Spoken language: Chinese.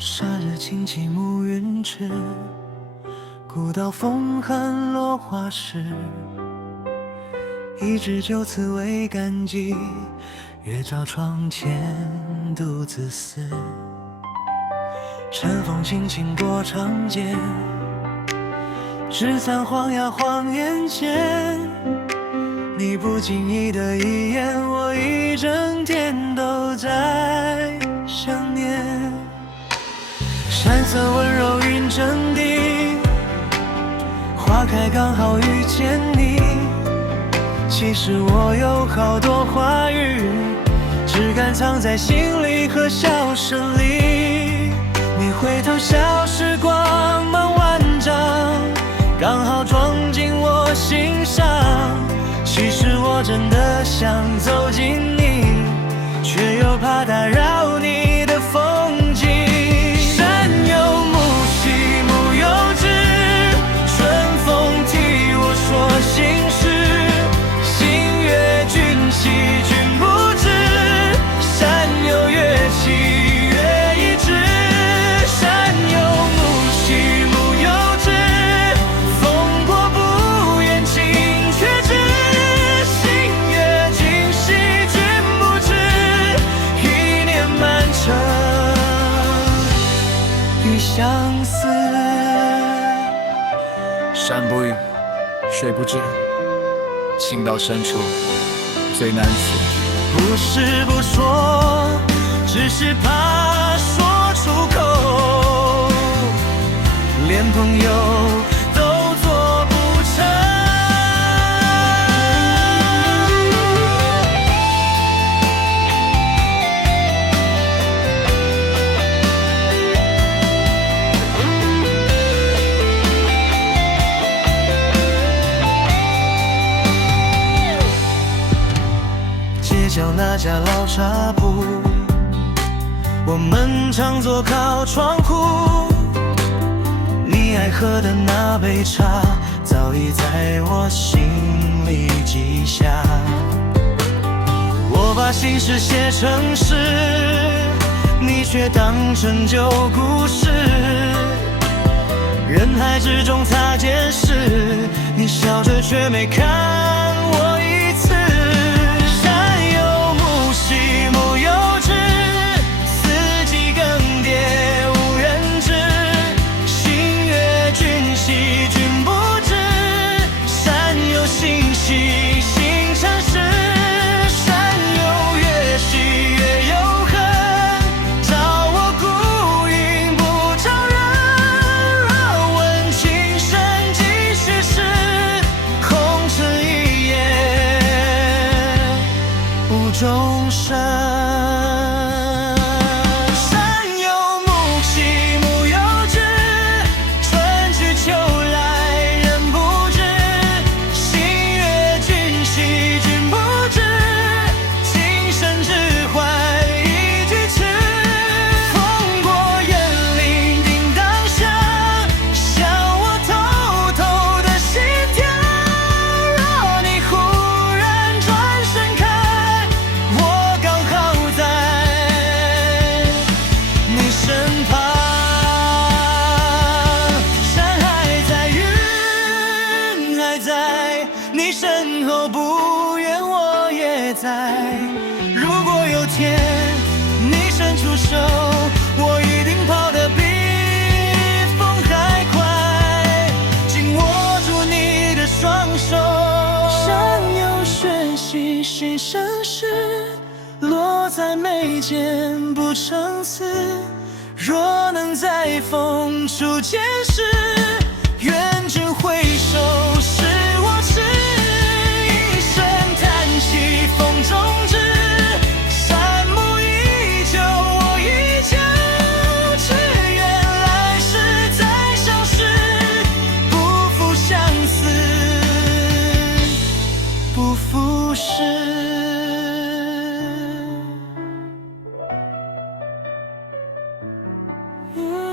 夏日清起暮云迟，古道风寒落花时，一支酒刺猬感激，月照窗前独自思。晨风轻轻过长街，纸伞晃呀晃眼前，你不经意的一眼，我一整天都在想念。山色温柔云正定，花开刚好遇见你。其实我有好多话语，只敢藏在心里和笑声里。你回头笑时光芒万丈，刚好撞进我心上。其实我真的想走近你，却又怕打扰你的风景。山有木兮木有枝，春风替我说心事。心悦君兮君不知，山有月兮月已知。山有木兮木有枝，风过不言情却知。心悦君兮君不知，一念满城与相思。山不语，水不知，情到深处最难辞。不是不说，只是怕说出口，连朋友都做不成。街角那家老茶铺，我们常坐靠窗户。你爱喝的那杯茶，早已在我心里记下。我把心事写成诗，你却当成旧故事。人海之中擦肩时，你笑着却没看我一次。木有枝，四季更迭无人知。心悦君兮君不知，山有星兮星辰时。山有月兮月有痕，照我孤影不照人。若问情深几许时，空持一夜无终身。你身后不远我也在，如果有天你伸出手，我一定跑得比风还快，紧握住你的双手。山有雪兮心生事，落在眉间不成丝。若能在风初见时，愿君回首是我痴。一声叹息风中知，山木依旧我依旧，只愿来世再相识，不负相思不负世。呜